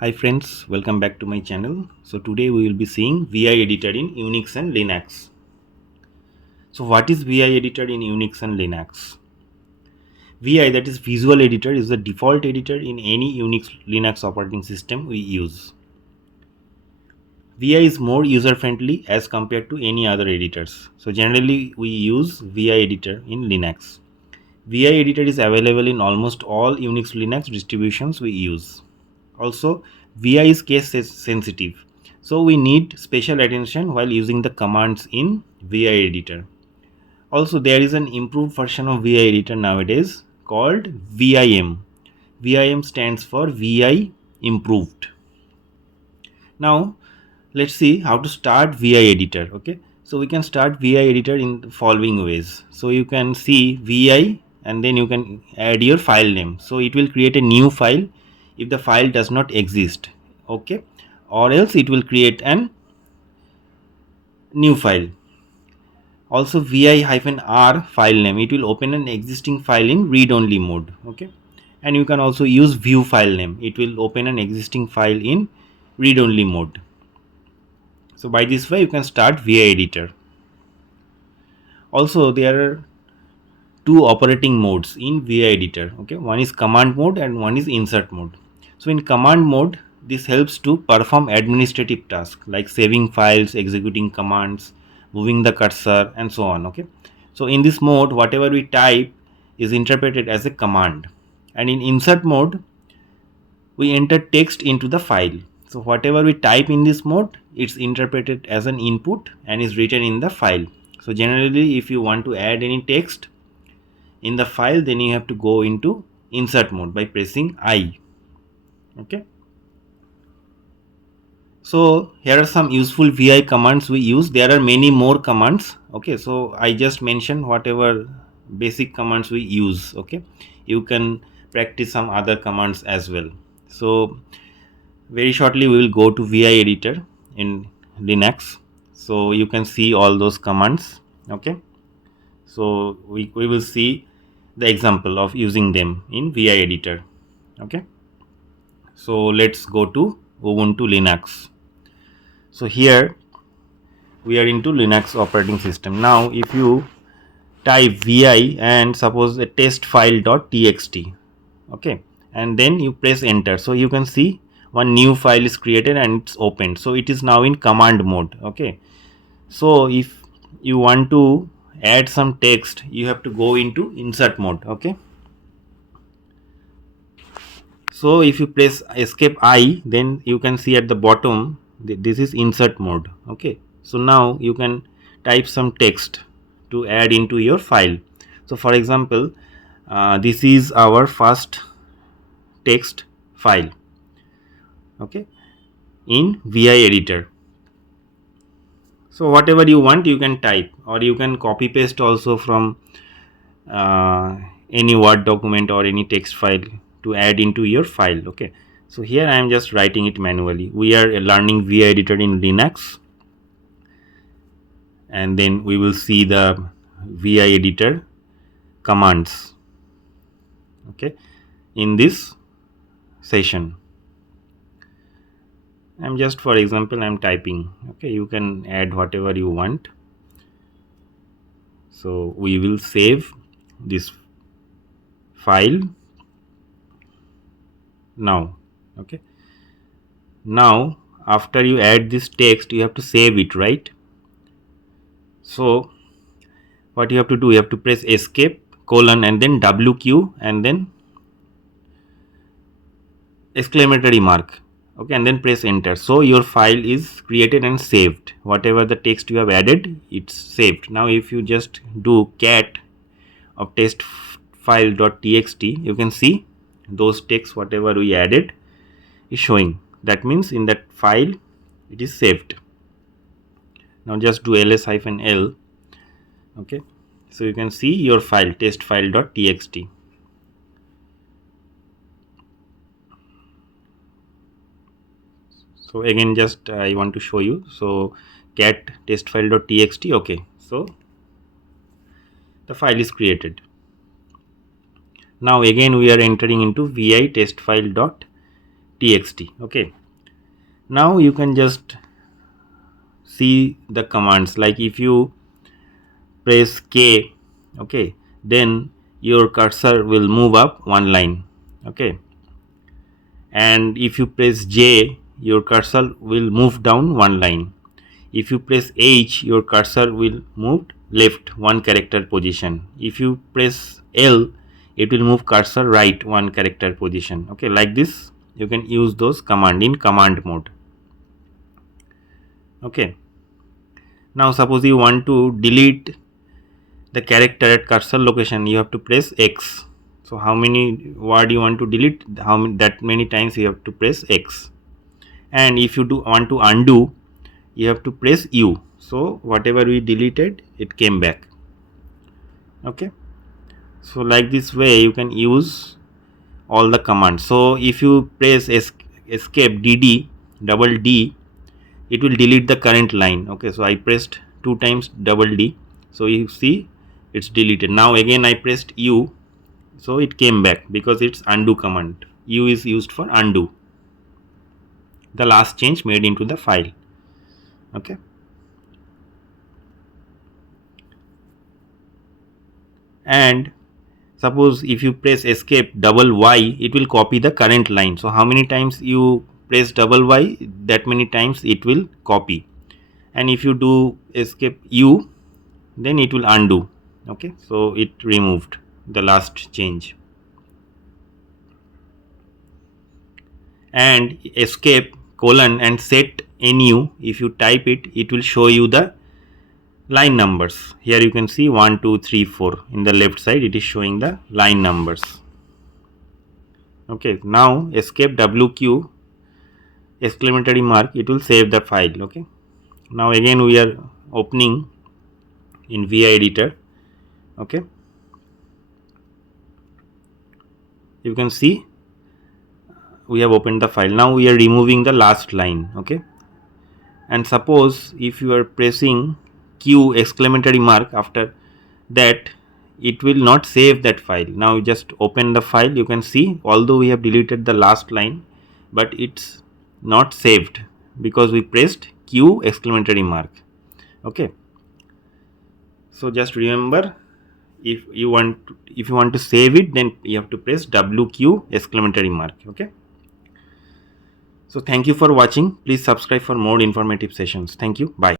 Hi friends, welcome back to my channel. So today we will be seeing VI editor in Unix and Linux. So what is VI editor in Unix and Linux? VI, that is visual editor, is the default editor in any Unix Linux operating system we use. VI is more user friendly as compared to any other editors. So generally we use VI editor in Linux. VI editor is available in almost all Unix Linux distributions we use. Also, VI is case sensitive, so we need special attention while using the commands in VI editor. Also, there is an improved version of VI editor nowadays called VIM. VIM stands for VI improved. Now, let's see how to start VI editor. Okay, so we can start VI editor in the following ways. So you can see VI and then you can add your file name. So it will create a new file if the file does not exist. Okay, or else it will create an new file. Also vi-r file name, it will open an existing file in read only mode. Okay, and you can also use view file name, it will open an existing file in read only mode. So by this way you can start VI editor. Also there are two operating modes in VI editor. Okay, one is command mode and one is insert mode. So in command mode, this helps to perform administrative tasks like saving files, executing commands, moving the cursor and so on. Okay, so in this mode whatever we type is interpreted as a command, and in insert mode we enter text into the file. So whatever we type in this mode, it's interpreted as an input and is written in the file. So generally if you want to add any text in the file, then you have to go into insert mode by pressing I. Okay, so here are some useful VI commands we use. There are many more commands. Okay, so I just mentioned whatever basic commands we use. Okay, you can practice some other commands as well. So very shortly we will go to VI editor in Linux, so you can see all those commands. Okay, so we will see the example of using them in VI editor. Okay, so let's go to Ubuntu Linux. So here we are into Linux operating system. Now if you type vi and suppose a test file.txt, okay, and then you press enter, so you can see one new file is created and it's opened. So it is now in command mode. Okay, so if you want to add some text, you have to go into insert mode. Okay, so if you press escape I, then you can see at the bottom this is insert mode. Okay, so now you can type some text to add into your file. So for example, this is our first text file. Okay, in VI editor. So whatever you want you can type, or you can copy paste also from any Word document or any text file to add into your file. Okay, so here I am just writing it manually. We are learning VI editor in Linux, and then we will see the VI editor commands, okay, in this session. I'm just, for example, I'm typing. Okay, you can add whatever you want. So we will save this file now. Okay, now after you add this text, you have to save it, right? So what you have to do, you have to press escape colon and then WQ and then exclamatory mark. Okay, and then press enter. So your file is created and saved. Whatever the text you have added, it's saved. Now if you just do cat of test file.txt, you can see those text whatever we added is showing. That means in that file it is saved. Now just do ls-l. Okay, so you can see your file test file.txt. So again, just I want to show you. So cat test file.txt. Okay, so the file is created. Now again we are entering into vi test file.txt. txt. Okay, now you can just see the commands, like if you press K, okay, then your cursor will move up one line. Okay, and if you press J, your cursor will move down one line. If you press H, your cursor will move left one character position. If you press L, it will move cursor right one character position. Okay, like this you can use those command in command mode. Okay, now suppose you want to delete the character at cursor location, you have to press X. So how many word you want to delete, that many times you have to press X. And if you want to undo, you have to press U. So whatever we deleted, it came back. Okay, so like this way you can use all the commands. So if you press escape DD double D, it will delete the current line. Okay, so I pressed 2 times double D, so you see it's deleted. Now again I pressed U, so it came back because it's undo command. U is used for undo the last change made into the file. Okay, and suppose if you press escape double Y, it will copy the current line. So how many times you press double Y, that many times it will copy. And if you do escape U, then it will undo. Okay, so it removed the last change. And escape colon and set NU, if you type it, it will show you the line numbers. Here you can see 1 2 3 4 in the left side, it is showing the line numbers. Okay, now escape WQ exclamatory mark, it will save the file. Okay, now again we are opening in VI editor. Okay, you can see we have opened the file. Now we are removing the last line. Okay, and suppose if you are pressing Q exclamatory mark, after that it will not save that file. Now you just open the file, you can see although we have deleted the last line, but it's not saved because we pressed Q exclamatory mark. Okay, so just remember, if you want to save it, then you have to press WQ exclamatory mark. Okay, so thank you for watching. Please subscribe for more informative sessions. Thank you. Bye.